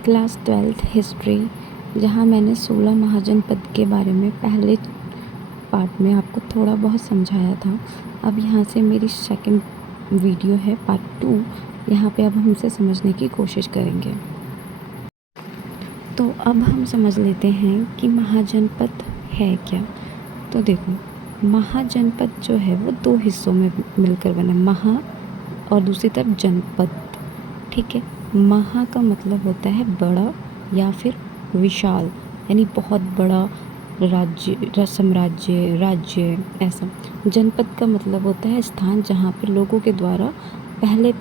Class 12th history, जहाँ मैंने 16 महाजनपद के बारे में पहले पार्ट में आपको थोड़ा बहुत समझाया था। अब यहाँ से मेरी सेकंड वीडियो है पार्ट 2। यहाँ पे अब हम इसे समझने की कोशिश करेंगे। तो अब हम समझ लेते हैं कि महाजनपद है क्या। तो देखो, महाजनपद जो है वो 2 हिस्सों में मिलकर बना, महा और दूसरी तरफ जनपद। ठीक है, महा का मतलब होता है बड़ा या फिर विशाल, यानी बहुत बड़ा राज्य, साम्राज्य, राज्य ऐसा। जनपद का मतलब होता है स्थान जहाँ पर लोगों के द्वारा पहले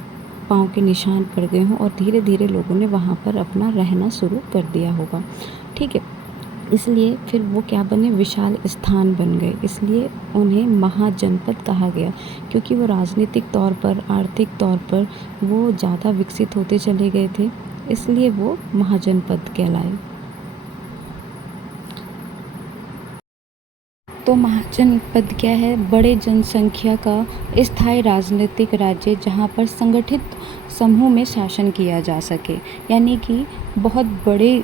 पाँव के निशान पड़ गए हों और धीरे धीरे लोगों ने वहाँ पर अपना रहना शुरू कर दिया होगा। ठीक है, इसलिए फिर वो क्या बने, विशाल स्थान बन गए, इसलिए उन्हें महाजनपद कहा गया, क्योंकि वो राजनीतिक तौर पर, आर्थिक तौर पर वो ज़्यादा विकसित होते चले गए थे, इसलिए वो महाजनपद कहलाए। तो महाजनपद क्या है? बड़े जनसंख्या का स्थायी राजनीतिक राज्य जहाँ पर संगठित समूह में शासन किया जा सके, यानी कि बहुत बड़े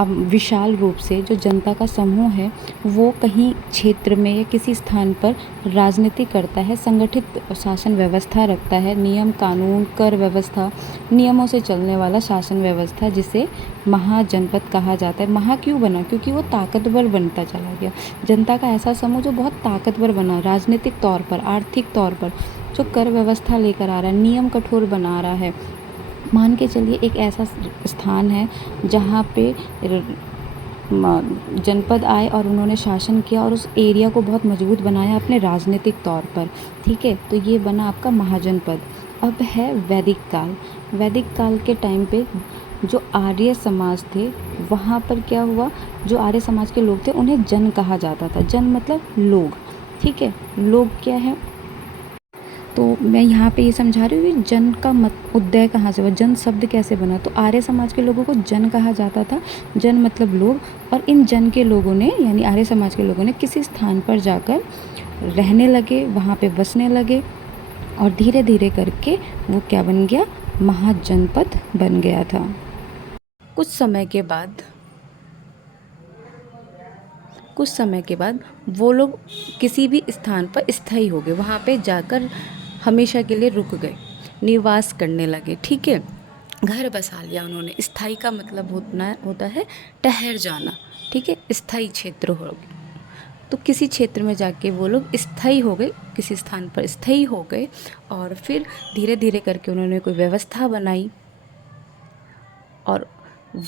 विशाल रूप से जो जनता का समूह है वो कहीं क्षेत्र में या किसी स्थान पर राजनीति करता है, संगठित शासन व्यवस्था रखता है, नियम कानून, कर व्यवस्था, नियमों से चलने वाला शासन व्यवस्था, जिसे महाजनपद कहा जाता है। महा क्यों बना? क्योंकि वो ताकतवर बनता चला गया, जनता का ऐसा समूह जो बहुत ताकतवर बना, राजनीतिक तौर पर, आर्थिक तौर पर, जो कर व्यवस्था लेकर आ रहा है, नियम कठोर बना रहा है। मान के चलिए एक ऐसा स्थान है जहाँ पे जनपद आए और उन्होंने शासन किया और उस एरिया को बहुत मजबूत बनाया अपने राजनीतिक तौर पर। ठीक है, तो ये बना आपका महाजनपद। अब है वैदिक काल। वैदिक काल के टाइम पे जो आर्य समाज थे वहाँ पर क्या हुआ, जो आर्य समाज के लोग थे उन्हें जन कहा जाता था। जन मतलब लोग। ठीक है, लोग क्या है, तो मैं यहाँ पे ये समझा रही हूँ कि जन का उदय कहाँ से हुआ, जन शब्द कैसे बना। तो आर्य समाज के लोगों को जन कहा जाता था। जन मतलब लोग, और इन जन के लोगों ने, यानी आर्य समाज के लोगों ने किसी स्थान पर जाकर रहने लगे, वहाँ पे बसने लगे और धीरे धीरे करके वो क्या बन गया, महाजनपद बन गया था। कुछ समय के बाद वो लोग किसी भी स्थान पर स्थायी हो गए, वहाँ पे जाकर हमेशा के लिए रुक गए, निवास करने लगे। ठीक है, घर बसा लिया उन्होंने। स्थायी का मतलब होता है ठहर जाना। ठीक है, स्थायी क्षेत्र हो गया, तो किसी क्षेत्र में जाके वो लोग स्थायी हो गए, किसी स्थान पर स्थायी हो गए और फिर धीरे धीरे करके उन्होंने कोई व्यवस्था बनाई और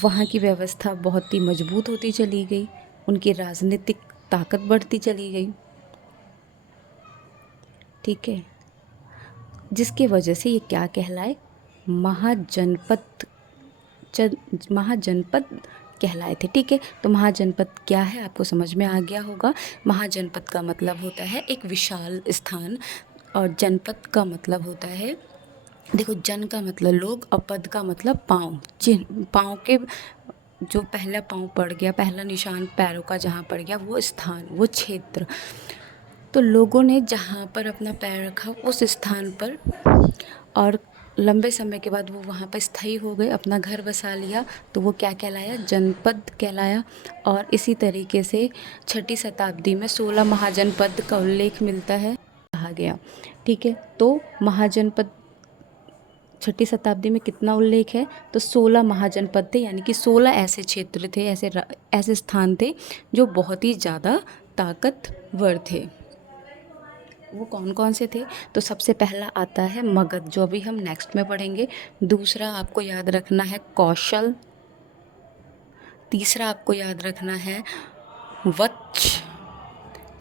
वहाँ की व्यवस्था बहुत ही मजबूत होती चली गई, उनकी राजनीतिक ताकत बढ़ती चली गई। ठीक है, जिसकी वजह से ये क्या कहलाए, महाजनपद कहलाए थे। ठीक है, तो महाजनपद क्या है आपको समझ में आ गया होगा। महाजनपद का मतलब होता है एक विशाल स्थान, और जनपद का मतलब होता है, देखो, जन का मतलब लोग और पद का मतलब पाँव, पाँव के जो पहला पाँव पड़ गया, पहला निशान पैरों का जहाँ पड़ गया, वो स्थान, वो क्षेत्र। तो लोगों ने जहाँ पर अपना पैर रखा उस स्थान पर, और लंबे समय के बाद वो वहाँ पर स्थायी हो गए, अपना घर बसा लिया, तो वो क्या कहलाया, जनपद कहलाया। और इसी तरीके से 6ठी शताब्दी में 16 महाजनपद का उल्लेख मिलता है, कहा गया। ठीक है, तो महाजनपद 6ठी शताब्दी में कितना उल्लेख है, तो 16 महाजनपद थे, यानी कि 16 ऐसे क्षेत्र थे, ऐसे स्थान थे जो बहुत ही ज़्यादा ताकतवर थे। वो कौन कौन से थे, तो सबसे पहला आता है मगध, जो अभी हम नेक्स्ट में पढ़ेंगे। दूसरा आपको याद रखना है कौशल। तीसरा आपको याद रखना है वत्स।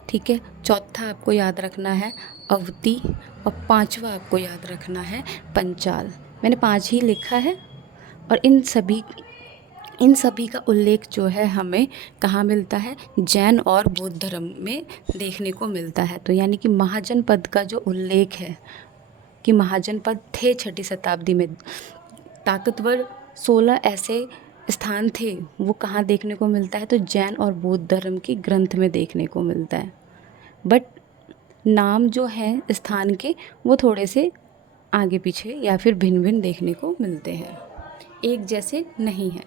ठीक है, चौथा आपको याद रखना है अवती, और पांचवा आपको याद रखना है पंचाल। मैंने 5 ही लिखा है, और इन सभी का उल्लेख जो है हमें कहाँ मिलता है, जैन और बौद्ध धर्म में देखने को मिलता है। तो यानी कि महाजनपद का जो उल्लेख है कि महाजनपद थे 6ठी शताब्दी में, ताकतवर 16 ऐसे स्थान थे, वो कहाँ देखने को मिलता है, तो जैन और बौद्ध धर्म की ग्रंथ में देखने को मिलता है। बट नाम जो हैं स्थान के वो थोड़े से आगे पीछे या फिर भिन्न भिन्न देखने को मिलते हैं। एक जैसे नहीं हैं।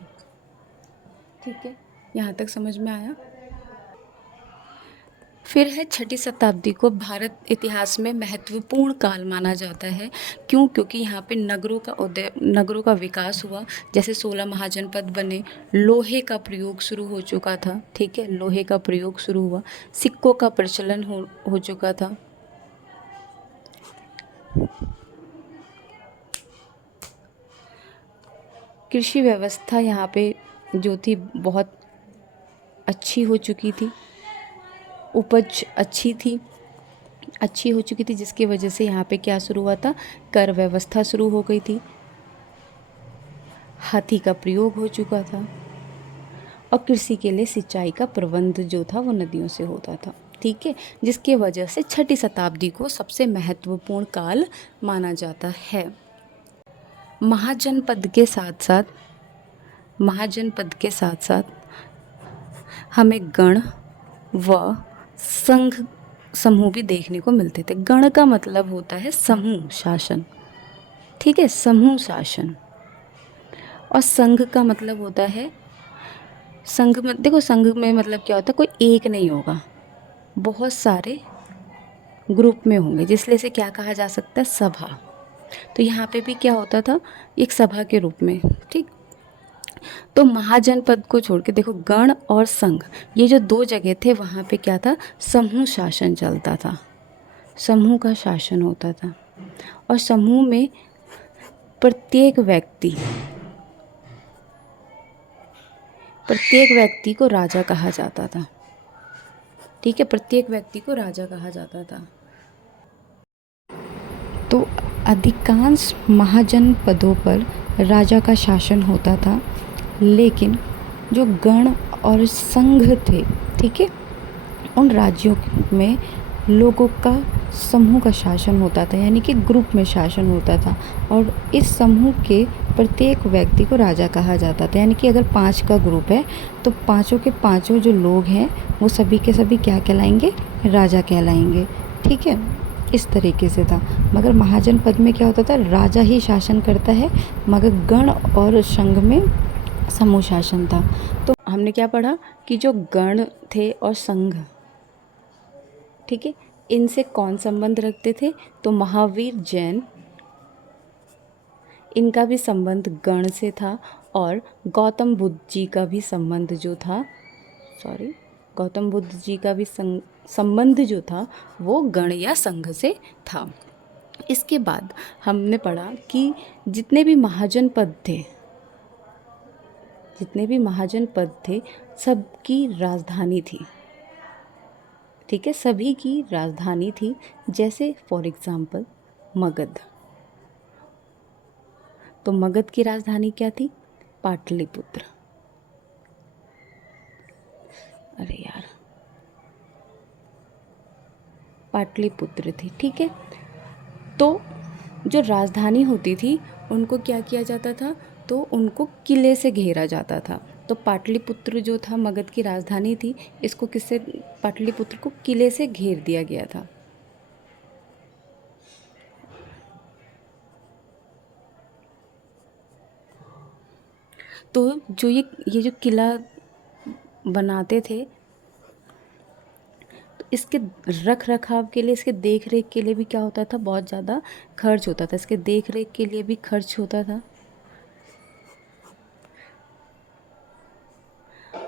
ठीक है, यहाँ तक समझ में आया। फिर है 6ठी शताब्दी को भारत इतिहास में महत्वपूर्ण काल माना जाता है। क्यों? क्योंकि यहाँ पे नगरों का विकास हुआ। जैसे 16 महाजनपद बने, लोहे का प्रयोग शुरू हो चुका था। ठीक है, लोहे का प्रयोग शुरू हुआ, सिक्कों का प्रचलन हो चुका था। कृषि व्यवस्था यहाँ पे जो थी बहुत अच्छी हो चुकी थी, उपज अच्छी हो चुकी थी, जिसकी वजह से यहाँ पे क्या शुरू हुआ था, कर व्यवस्था शुरू हो गई थी, हाथी का प्रयोग हो चुका था, और कृषि के लिए सिंचाई का प्रबंध जो था वो नदियों से होता था। ठीक है, जिसकी वजह से 6ठी शताब्दी को सबसे महत्वपूर्ण काल माना जाता है। महाजनपद के साथ साथ हमें गण व संघ समूह भी देखने को मिलते थे। गण का मतलब होता है समूह शासन। ठीक है, समूह शासन। और संघ का मतलब होता है, संघ में देखो, संघ में मतलब क्या होता है, कोई एक नहीं होगा, बहुत सारे ग्रुप में होंगे, जिसलिए से क्या कहा जा सकता है, सभा। तो यहाँ पे भी क्या होता था, एक सभा के रूप में। ठीक, तो महाजनपद को छोड़ के देखो, गण और संघ, ये जो दो जगह थे, वहाँ पे क्या था, समूह शासन चलता था, समूह का शासन होता था। और समूह में प्रत्येक व्यक्ति को राजा कहा जाता था। ठीक है, प्रत्येक व्यक्ति को राजा कहा जाता था। तो अधिकांश महाजनपदों पर राजा का शासन होता था, लेकिन जो गण और संघ थे, ठीक है, उन राज्यों में लोगों का समूह का शासन होता था, यानी कि ग्रुप में शासन होता था। और इस समूह के प्रत्येक व्यक्ति को राजा कहा जाता था। यानी कि अगर 5 का ग्रुप है तो पांचों के पांचों जो लोग हैं वो सभी के सभी क्या कहलाएंगे, राजा कहलाएंगे। ठीक है, इस तरीके से था। मगर महाजनपद में क्या होता था, राजा ही शासन करता है, मगर गण और संघ में समूह शासन था। तो हमने क्या पढ़ा कि जो गण थे और संघ, ठीक है, इनसे कौन संबंध रखते थे, तो महावीर जैन, इनका भी संबंध गण से था। और गौतम बुद्ध जी का भी संबंध जो था, गौतम बुद्ध जी का भी संबंध जो था वो गण या संघ से था। इसके बाद हमने पढ़ा कि जितने भी महाजनपद थे सबकी राजधानी थी। ठीक है, सभी की राजधानी थी। जैसे फॉर एग्जाम्पल मगध, तो मगध की राजधानी क्या थी, पाटलिपुत्र। पाटलिपुत्र थी। ठीक है, तो जो राजधानी होती थी उनको क्या किया जाता था, तो उनको किले से घेरा जाता था। तो पाटलिपुत्र जो था मगध की राजधानी थी, इसको पाटलिपुत्र को किले से घेर दिया गया था। तो जो ये जो किला बनाते थे, तो इसके रख रखाव के लिए, इसके देख रेख के लिए भी क्या होता था, बहुत ज़्यादा खर्च होता था। इसके देख रेख के लिए भी खर्च होता था।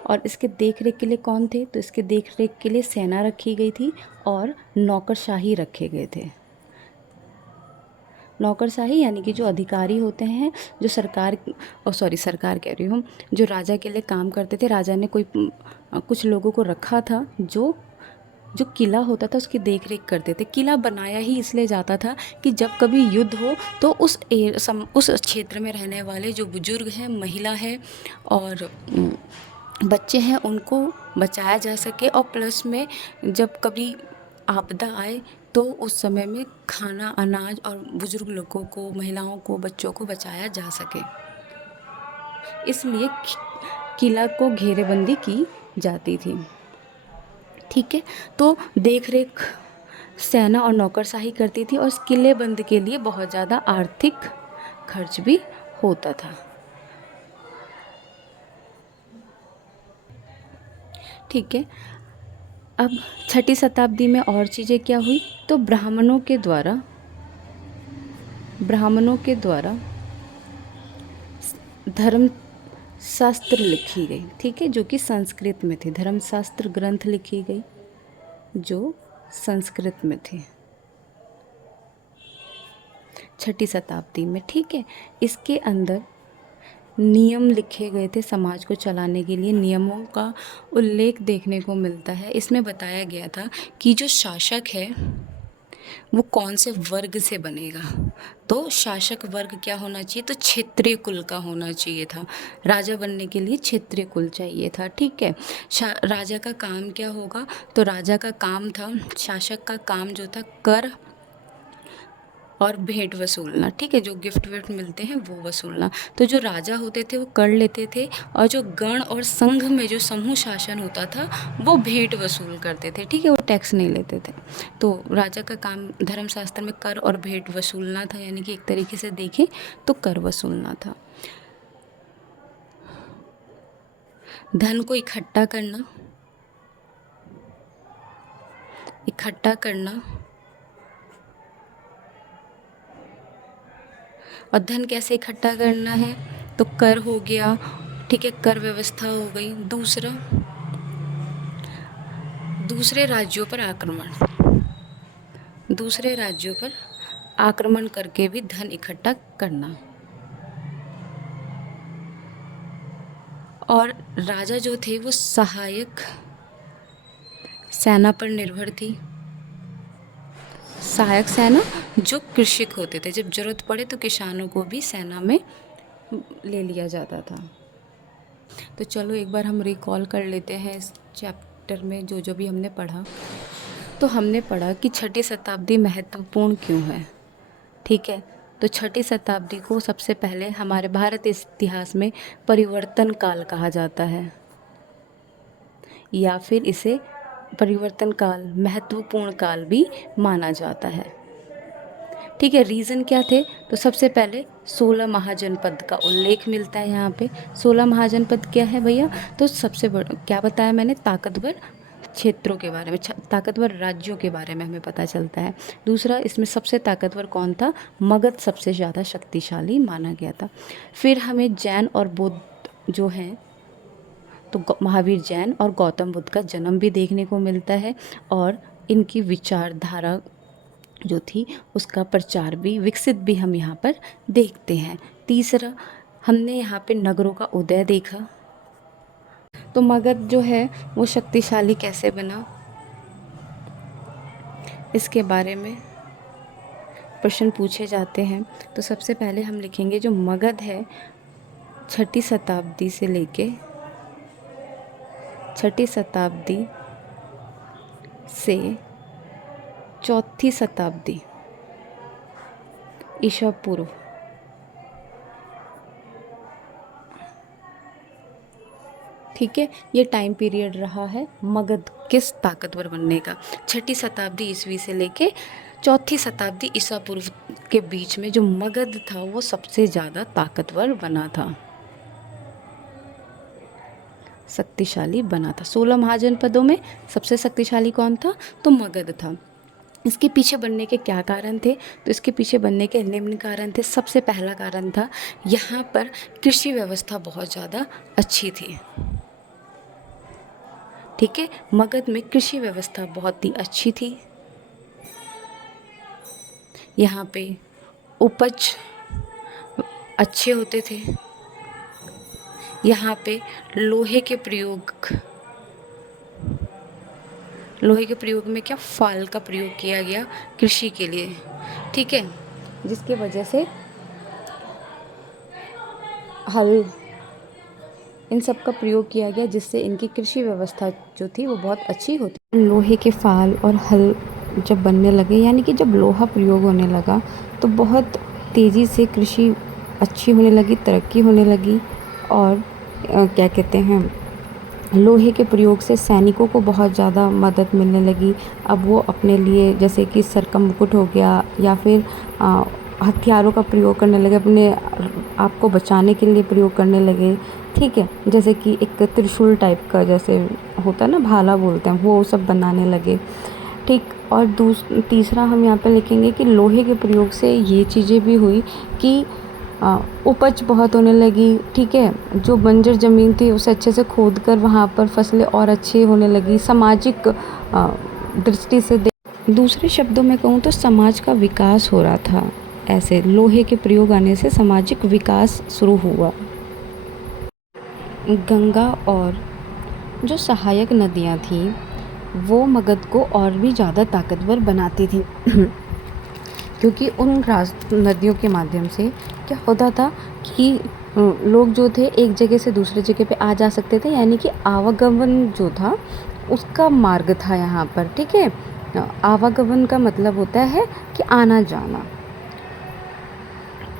और इसके देख रेख के लिए कौन थे, तो इसके देख रेख के लिए सेना रखी गई थी और नौकरशाही रखे गए थे। नौकरशाही यानी कि जो अधिकारी होते हैं, जो सरकार कह रही हूँ, जो राजा के लिए काम करते थे। राजा ने कुछ लोगों को रखा था जो किला होता था उसकी देख रेख करते थे। किला बनाया ही इसलिए जाता था कि जब कभी युद्ध हो तो उस क्षेत्र में रहने वाले जो बुजुर्ग हैं, महिला है और बच्चे हैं, उनको बचाया जा सके। और प्लस में जब कभी आपदा आए तो उस समय में खाना, अनाज और बुजुर्ग लोगों को, महिलाओं को, बच्चों को बचाया जा सके, इसलिए किला को घेरेबंदी की जाती थी। ठीक है, तो देख रेख सेना और नौकरशाही करती थी और इस किले बंद के लिए बहुत ज़्यादा आर्थिक खर्च भी होता था। ठीक है। अब 6ठी शताब्दी में और चीज़ें क्या हुई, तो ब्राह्मणों के द्वारा धर्म शास्त्र लिखी गई, ठीक है, जो कि संस्कृत में थी। धर्मशास्त्र ग्रंथ लिखी गई जो संस्कृत में थी 6ठी शताब्दी में, ठीक है। इसके अंदर नियम लिखे गए थे, समाज को चलाने के लिए नियमों का उल्लेख देखने को मिलता है। इसमें बताया गया था कि जो शासक है वो कौन से वर्ग से बनेगा। तो शासक वर्ग क्या होना चाहिए, तो क्षत्रिय कुल का होना चाहिए था। राजा बनने के लिए क्षत्रिय कुल चाहिए था, ठीक है। राजा का काम क्या होगा, तो राजा का काम था, शासक का काम जो था कर और भेंट वसूलना, ठीक है, जो गिफ्ट विफ्ट मिलते हैं वो वसूलना। तो जो राजा होते थे वो कर लेते थे, और जो गण और संघ में जो समूह शासन होता था वो भेंट वसूल करते थे, ठीक है, वो टैक्स नहीं लेते थे। तो राजा का काम धर्मशास्त्र में कर और भेंट वसूलना था, यानी कि एक तरीके से देखें तो कर वसूलना था। धन को इकट्ठा करना और धन कैसे इकट्ठा करना है, तो कर हो गया, ठीक है, कर व्यवस्था हो गई। दूसरे राज्यों पर आक्रमण करके भी धन इकट्ठा करना। और राजा जो थे वो सहायक सेना पर निर्भर थी। सहायक सेना जो कृषक होते थे, जब जरूरत पड़े तो किसानों को भी सेना में ले लिया जाता था। तो चलो एक बार हम रिकॉल कर लेते हैं इस चैप्टर में जो जो भी हमने पढ़ा। तो हमने पढ़ा कि 6ठी शताब्दी महत्वपूर्ण क्यों है, ठीक है। तो 6ठी शताब्दी को सबसे पहले हमारे भारत इतिहास में परिवर्तन काल कहा जाता है, या फिर इसे परिवर्तन काल, महत्वपूर्ण काल भी माना जाता है, ठीक है। रीज़न क्या थे, तो सबसे पहले 16 महाजनपद का उल्लेख मिलता है यहाँ पे। 16 महाजनपद क्या है भैया, तो सबसे बड़ा क्या बताया मैंने, ताकतवर क्षेत्रों के बारे में, ताकतवर राज्यों के बारे में हमें पता चलता है। दूसरा, इसमें सबसे ताकतवर कौन था, मगध सबसे ज़्यादा शक्तिशाली माना गया था। फिर हमें जैन और बौद्ध जो हैं, तो महावीर जैन और गौतम बुद्ध का जन्म भी देखने को मिलता है, और इनकी विचारधारा जो थी उसका प्रचार भी, विकसित भी हम यहाँ पर देखते हैं। तीसरा, हमने यहाँ पे नगरों का उदय देखा। तो मगध जो है वो शक्तिशाली कैसे बना, इसके बारे में प्रश्न पूछे जाते हैं। तो सबसे पहले हम लिखेंगे जो मगध है 6ठी शताब्दी से लेके 6ठी शताब्दी से 4ठी शताब्दी ईसा पूर्व, ठीक है, ये टाइम पीरियड रहा है मगध किस ताकतवर बनने का। 6ठी शताब्दी ईस्वी से लेके 4ठी शताब्दी ईसा पूर्व के बीच में जो मगध था वो सबसे ज़्यादा ताकतवर बना था, शक्तिशाली बना था। 16 महाजनपदों में सबसे शक्तिशाली कौन था, तो मगध था। इसके पीछे बनने के क्या कारण थे, तो इसके पीछे बनने के निम्न कारण थे। सबसे पहला कारण था यहाँ पर कृषि व्यवस्था बहुत ज़्यादा अच्छी थी, ठीक है, मगध में कृषि व्यवस्था बहुत ही अच्छी थी। यहाँ पे उपज अच्छे होते थे। यहाँ पे लोहे के प्रयोग में क्या, फाल का प्रयोग किया गया कृषि के लिए, ठीक है, जिसकी वजह से हल, इन सब का प्रयोग किया गया, जिससे इनकी कृषि व्यवस्था जो थी वो बहुत अच्छी होती। लोहे के फाल और हल जब बनने लगे, यानी कि जब लोहा प्रयोग होने लगा, तो बहुत तेज़ी से कृषि अच्छी होने लगी, तरक्की होने लगी। और क्या कहते हैं, लोहे के प्रयोग से सैनिकों को बहुत ज़्यादा मदद मिलने लगी। अब वो अपने लिए, जैसे कि सर का मुकुट हो गया, या फिर हथियारों का प्रयोग करने लगे, अपने आप को बचाने के लिए प्रयोग करने लगे, ठीक है, जैसे कि एक त्रिशूल टाइप का जैसे होता है ना, भाला बोलते हैं, वो सब बनाने लगे। ठीक। और तीसरा हम यहाँ पे लिखेंगे कि लोहे के प्रयोग से ये चीज़ें भी हुई कि उपज बहुत होने लगी। ठीक है, जो बंजर ज़मीन थी उसे अच्छे से खोद कर वहाँ पर फसलें और अच्छी होने लगी। सामाजिक दृष्टि से दूसरे शब्दों में कहूँ तो समाज का विकास हो रहा था। ऐसे लोहे के प्रयोग आने से सामाजिक विकास शुरू हुआ। गंगा और जो सहायक नदियाँ थीं वो मगध को और भी ज़्यादा ताकतवर बनाती थी क्योंकि उन नदियों के माध्यम से क्या होता था कि लोग जो थे एक जगह से दूसरे जगह पे आ जा सकते थे, यानी कि आवागमन जो था उसका मार्ग था यहाँ पर। ठीक है, आवागमन का मतलब होता है कि आना जाना।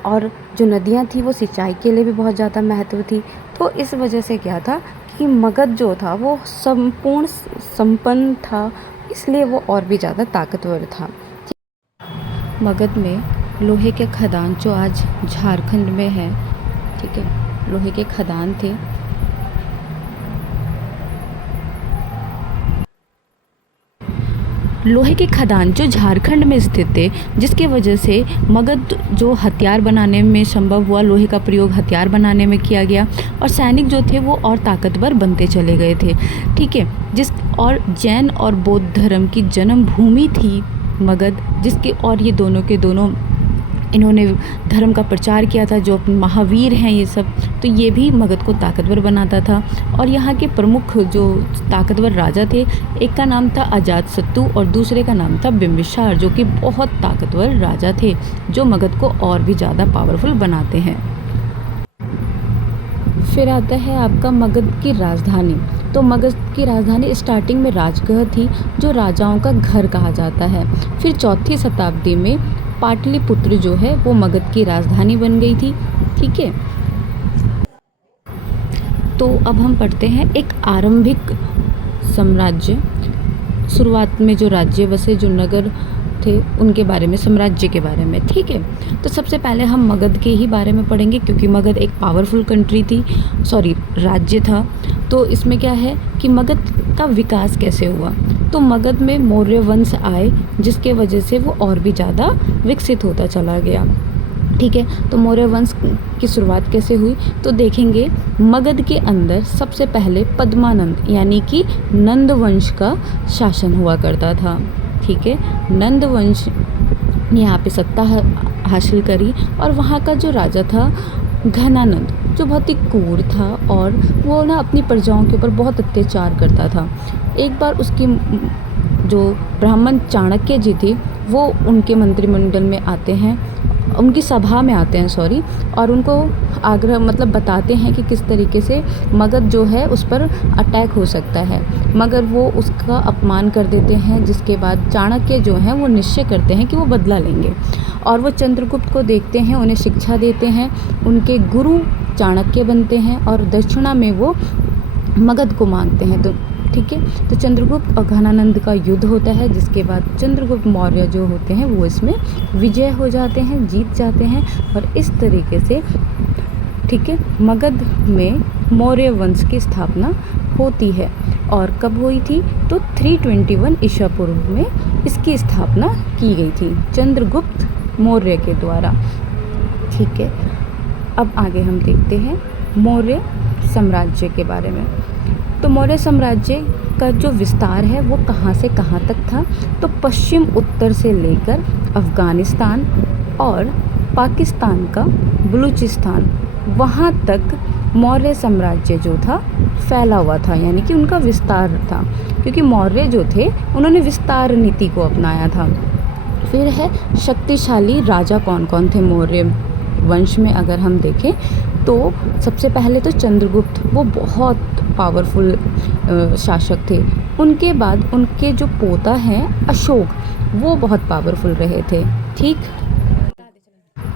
और जो नदियाँ थी वो सिंचाई के लिए भी बहुत ज़्यादा महत्व थी। तो इस वजह से क्या था कि मगध जो था वो संपूर्ण संपन्न था, इसलिए वो और भी ज़्यादा ताकतवर था। मगध में लोहे के खदान जो आज झारखंड में है, ठीक है, लोहे के खदान थे। लोहे के खदान जो झारखंड में स्थित थे, जिसकी वजह से मगध जो हथियार बनाने में संभव हुआ, लोहे का प्रयोग हथियार बनाने में किया गया और सैनिक जो थे वो और ताकतवर बनते चले गए थे। ठीक है, और जैन और बौद्ध धर्म की जन्मभूमि थी मगध, जिसके और ये दोनों के दोनों इन्होंने धर्म का प्रचार किया था, जो महावीर हैं ये सब, तो ये भी मगध को ताकतवर बनाता था। और यहाँ के प्रमुख जो ताकतवर राजा थे, एक का नाम था अजातशत्रु और दूसरे का नाम था बिंबिसार, जो कि बहुत ताकतवर राजा थे, जो मगध को और भी ज़्यादा पावरफुल बनाते हैं। फिर आता है आपका मगध की राजधानी। तो मगध की राजधानी स्टार्टिंग में राजगृह थी, जो राजाओं का घर कहा जाता है। फिर 4वीं शताब्दी में पाटलिपुत्र जो है वो मगध की राजधानी बन गई थी। ठीक है, तो अब हम पढ़ते हैं एक आरंभिक साम्राज्य, शुरुआत में जो राज्य बसे, जो नगर थे, उनके बारे में, साम्राज्य के बारे में। ठीक है, तो सबसे पहले हम मगध के ही बारे में पढ़ेंगे क्योंकि मगध एक पावरफुल कंट्री थी, राज्य था। तो इसमें क्या है कि मगध का विकास कैसे हुआ। तो मगध में मौर्य वंश आए, जिसके वजह से वो और भी ज़्यादा विकसित होता चला गया। ठीक है, तो मौर्य वंश की शुरुआत कैसे हुई तो देखेंगे। मगध के अंदर सबसे पहले पद्मानंद यानी कि नंद वंश का शासन हुआ करता था। ठीक है, नंद वंश ने यहाँ पे सत्ता हासिल करी और वहाँ का जो राजा था घनानंद, जो बहुत ही क्रूर था और वो ना अपनी प्रजाओं के ऊपर बहुत अत्याचार करता था। एक बार उसकी जो ब्राह्मण चाणक्य जी थे वो उनके मंत्रिमंडल में आते हैं, उनकी सभा में आते हैं और उनको आग्रह बताते हैं कि किस तरीके से मगध जो है उस पर अटैक हो सकता है, मगर वो उसका अपमान कर देते हैं। जिसके बाद चाणक्य जो हैं वो निश्चय करते हैं कि वो बदला लेंगे और वो चंद्रगुप्त को देखते हैं, उन्हें शिक्षा देते हैं, उनके गुरु चाणक्य बनते हैं और दक्षिणा में वो मगध को मांगते हैं। तो ठीक है, तो चंद्रगुप्त और घनानंद का युद्ध होता है, जिसके बाद चंद्रगुप्त मौर्य जो होते हैं वो इसमें विजय हो जाते हैं, जीत जाते हैं और इस तरीके से ठीक है मगध में मौर्य वंश की स्थापना होती है। और कब हुई थी तो 321 ईसा पूर्व में इसकी स्थापना की गई थी चंद्रगुप्त मौर्य के द्वारा। ठीक है, अब आगे हम देखते हैं मौर्य साम्राज्य के बारे में। तो मौर्य साम्राज्य का जो विस्तार है वो कहाँ से कहाँ तक था तो पश्चिम उत्तर से लेकर अफ़गानिस्तान और पाकिस्तान का बलूचिस्तान, वहाँ तक मौर्य साम्राज्य जो था फैला हुआ था, यानी कि उनका विस्तार था, क्योंकि मौर्य जो थे उन्होंने विस्तार नीति को अपनाया था। फिर है शक्तिशाली राजा कौन कौन थे मौर्य वंश में। अगर हम देखें तो सबसे पहले तो चंद्रगुप्त, वो बहुत पावरफुल शासक थे। उनके बाद उनके जो पोता हैं अशोक, वो बहुत पावरफुल रहे थे। ठीक,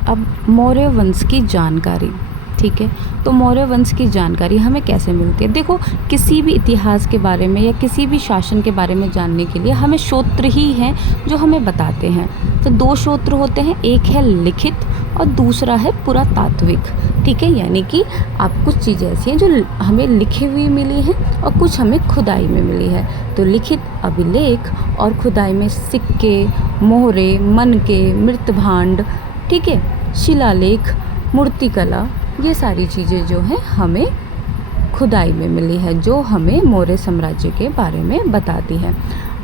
अब मौर्य वंश की जानकारी। ठीक है, तो मौर्य वंश की जानकारी हमें कैसे मिलती है। देखो, किसी भी इतिहास के बारे में या किसी भी शासन के बारे में जानने के लिए हमें स्रोत ही हैं जो हमें बताते हैं। तो 2 स्रोत होते हैं, एक है लिखित और दूसरा है पुरातात्विक। ठीक है, यानी कि आप कुछ चीज़ें ऐसी हैं जो हमें लिखी हुई मिली हैं और कुछ हमें खुदाई में मिली है। तो लिखित अभिलेख और खुदाई में सिक्के, मोहरे, मनके, मृतभांड, ठीक है, शिलालेख, मूर्तिकला, ये सारी चीज़ें जो हैं हमें खुदाई में मिली है, जो हमें मौर्य साम्राज्य के बारे में बताती है।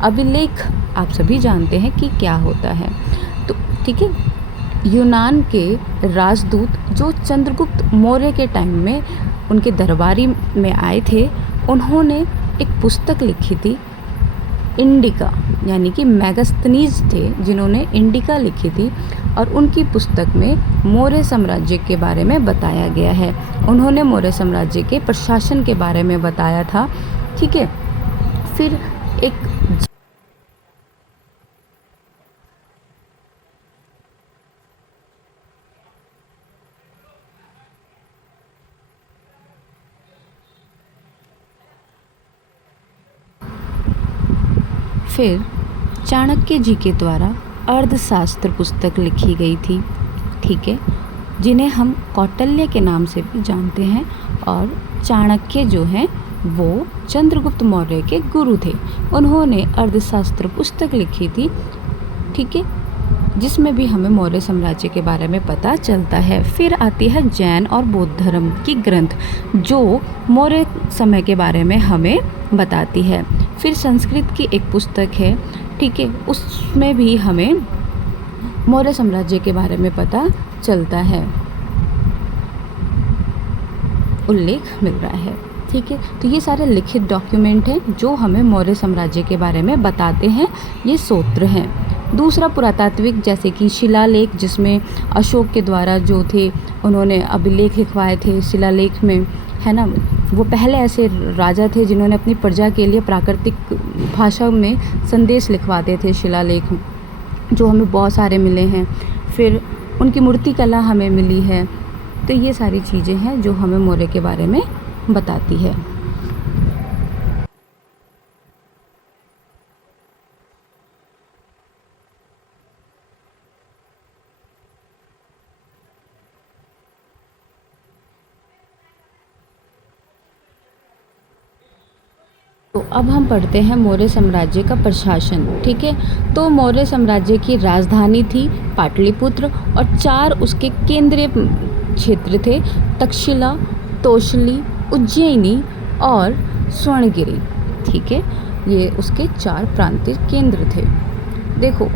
अभिलेख आप सभी जानते हैं कि क्या होता है। तो ठीक है, यूनान के राजदूत जो चंद्रगुप्त मौर्य के टाइम में उनके दरबारी में आए थे, उन्होंने एक पुस्तक लिखी थी इंडिका, यानी कि मैगस्थनीज थे जिन्होंने इंडिका लिखी थी, और उनकी पुस्तक में मौर्य साम्राज्य के बारे में बताया गया है। उन्होंने मौर्य साम्राज्य के प्रशासन के बारे में बताया था। ठीक है, फिर एक फिर चाणक्य जी के द्वारा अर्थशास्त्र पुस्तक लिखी गई थी। ठीक है, जिन्हें हम कौटिल्य के नाम से भी जानते हैं, और चाणक्य जो हैं वो चंद्रगुप्त मौर्य के गुरु थे। उन्होंने अर्थशास्त्र पुस्तक लिखी थी। ठीक है, जिसमें भी हमें मौर्य साम्राज्य के बारे में पता चलता है। फिर आती है जैन और बौद्ध धर्म की ग्रंथ, जो मौर्य समय के बारे में हमें बताती है। फिर संस्कृत की एक पुस्तक है, ठीक है, उसमें भी हमें मौर्य साम्राज्य के बारे में पता चलता है, उल्लेख मिल रहा है। ठीक है, तो ये सारे लिखित डॉक्यूमेंट हैं जो हमें मौर्य साम्राज्य के बारे में बताते हैं, ये सूत्र हैं। दूसरा पुरातात्विक, जैसे कि शिलालेख, जिसमें अशोक के द्वारा जो थे उन्होंने अभिलेख लिखवाए थे शिलालेख में, है ना। वो पहले ऐसे राजा थे जिन्होंने अपनी प्रजा के लिए प्राकृतिक भाषा में संदेश लिखवाते थे शिलालेख, जो हमें बहुत सारे मिले हैं। फिर उनकी मूर्ति कला हमें मिली है। तो ये सारी चीज़ें हैं जो हमें मौर्य के बारे में बताती है। तो अब हम पढ़ते हैं मौर्य साम्राज्य का प्रशासन। ठीक है, तो मौर्य साम्राज्य की राजधानी थी पाटलिपुत्र, और 4 उसके केंद्रीय क्षेत्र थे, तक्षशिला, तोशली, उज्जैनी और स्वर्णगिरी। ठीक है, ये उसके 4 प्रांतीय केंद्र थे। देखो,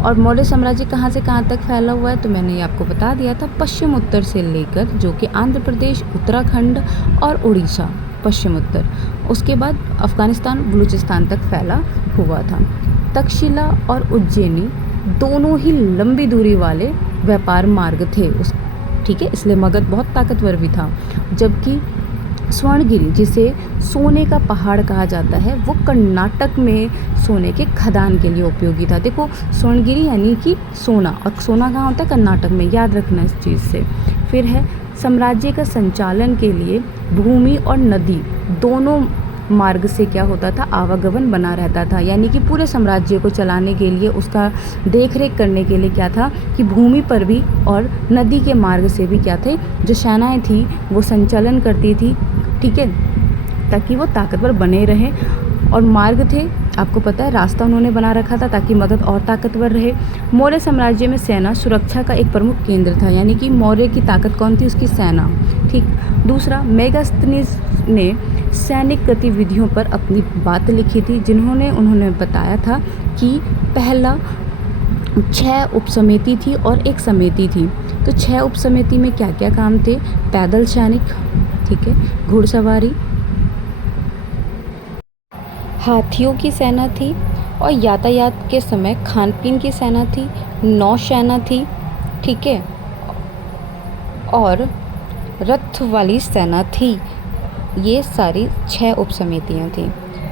और मौर्य साम्राज्य कहाँ से कहाँ तक फैला हुआ है, तो मैंने ये आपको बता दिया था। पश्चिम उत्तर से लेकर, जो कि आंध्र प्रदेश, उत्तराखंड और उड़ीसा, पश्चिम उत्तर, उसके बाद अफ़गानिस्तान, बलूचिस्तान तक फैला हुआ था। तक्षशिला और उज्जैनी दोनों ही लंबी दूरी वाले व्यापार मार्ग थे उस, ठीक है, इसलिए मगध बहुत ताकतवर भी था। जबकि स्वर्णगिरी, जिसे सोने का पहाड़ कहा जाता है, वो कर्नाटक में सोने के खदान के लिए उपयोगी था। देखो, स्वर्णगिरी यानी कि सोना, और सोना कहाँ होता है? कर्नाटक में, याद रखना इस चीज़ से। फिर है साम्राज्य का संचालन के लिए भूमि और नदी दोनों मार्ग से क्या होता था? आवागमन बना रहता था। यानी कि पूरे साम्राज्य को चलाने के लिए, उसका देखरेख करने के लिए क्या था कि भूमि पर भी और नदी के मार्ग से भी क्या थे, जो सेनाएं थी वो संचालन करती थी। ठीक है, ताकि वो ताकतवर बने रहें। और मार्ग थे, आपको पता है, रास्ता उन्होंने बना रखा था ताकि मगध और ताकतवर रहे। मौर्य साम्राज्य में सेना सुरक्षा का एक प्रमुख केंद्र था, यानी कि मौर्य की ताकत कौन थी? उसकी सेना। ठीक। दूसरा, मेगास्थनीज ने सैनिक गतिविधियों पर अपनी बात लिखी थी, उन्होंने बताया था कि पहला 6 उपसमिति थी और एक समिति थी। तो 6 उपसमिति में क्या क्या काम थे? पैदल सैनिक, ठीक है, घुड़सवारी, हाथियों की सेना थी, और यातायात के समय खान पीन की सेना थी, नौसेना थी, ठीक है, और रथ वाली सेना थी। ये सारी 6 उपसमितियाँ थीं।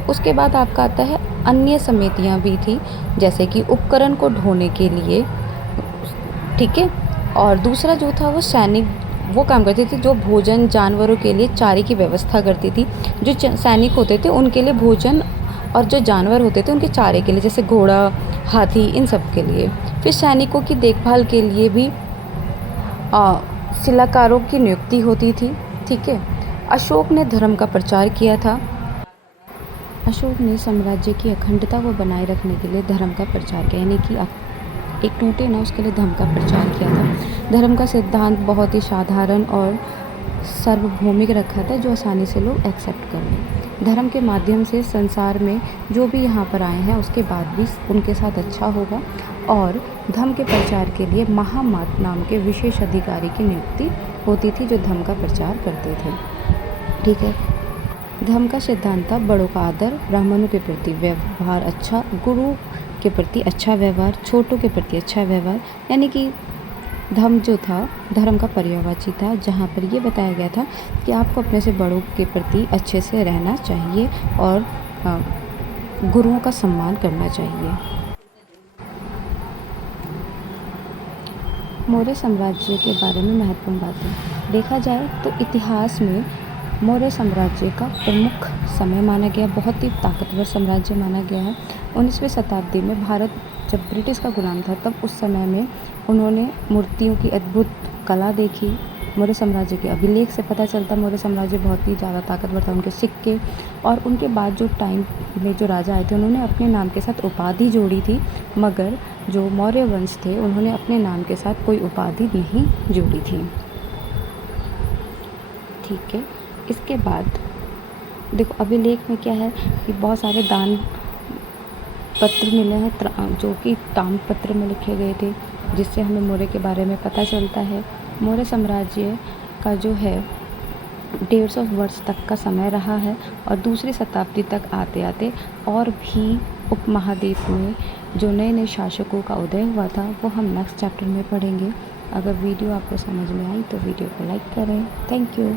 उसके बाद आपका आता है अन्य समितियाँ भी थी, जैसे कि उपकरण को ढोने के लिए, ठीक है, और दूसरा जो था वो सैनिक वो काम करती थी जो भोजन, जानवरों के लिए चारे की व्यवस्था करती थी। जो सैनिक होते थे उनके लिए भोजन, और जो जानवर होते थे उनके चारे के लिए, जैसे घोड़ा, हाथी, इन सब के लिए। फिर सैनिकों की देखभाल के लिए भी शिलाकारों की नियुक्ति होती थी। ठीक है। अशोक ने धर्म का प्रचार किया था। अशोक ने साम्राज्य की अखंडता को बनाए रखने के लिए धर्म का प्रचार किया, यानी कि एक टूटे ना उसके लिए धर्म का प्रचार किया था। धर्म का सिद्धांत बहुत ही साधारण और सार्वभौमिक रखा था, जो आसानी से लोग एक्सेप्ट कर लें। धर्म के माध्यम से संसार में जो भी यहाँ पर आए हैं उसके बाद भी उनके साथ अच्छा होगा। और धर्म के प्रचार के लिए महामात नाम के विशेष अधिकारी की नियुक्ति होती थी, जो धर्म का प्रचार करते थे। ठीक है। धर्म का सिद्धांत था बड़ों का आदर, ब्राह्मणों के प्रति व्यवहार अच्छा, गुरु के प्रति अच्छा व्यवहार, छोटों के प्रति अच्छा व्यवहार। यानी कि धर्म जो था, धर्म का पर्यायवाची था, जहाँ पर ये बताया गया था कि आपको अपने से बड़ों के प्रति अच्छे से रहना चाहिए और गुरुओं का सम्मान करना चाहिए। मौर्य साम्राज्य के बारे में महत्वपूर्ण बातें देखा जाए तो इतिहास में मौर्य साम्राज्य का प्रमुख समय माना गया, बहुत ही ताकतवर साम्राज्य माना गया है। 19वीं शताब्दी में भारत जब ब्रिटिश का गुलाम था, तब उस समय में उन्होंने मूर्तियों की अद्भुत कला देखी। मौर्य साम्राज्य के अभिलेख से पता चलता मौर्य साम्राज्य बहुत ही ज़्यादा ताकतवर था। उनके सिक्के और उनके बाद जो टाइम में जो राजा आए थे, उन्होंने अपने नाम के साथ उपाधि जोड़ी थी, मगर जो मौर्य वंश थे उन्होंने अपने नाम के साथ कोई उपाधि नहीं जोड़ी थी। ठीक है। इसके बाद देखो अभिलेख में क्या है कि बहुत सारे दान पत्र मिले हैं, जो कि ताम्रपत्र में लिखे गए थे, जिससे हमें मौर्य के बारे में पता चलता है। मौर्य साम्राज्य का जो है 150 वर्ष तक का समय रहा है, और दूसरी शताब्दी तक आते आते और भी उपमहाद्वीप में जो नए नए शासकों का उदय हुआ था, वो हम नेक्स्ट चैप्टर में पढ़ेंगे। अगर वीडियो आपको समझ में आई तो वीडियो को लाइक करें। Thank you.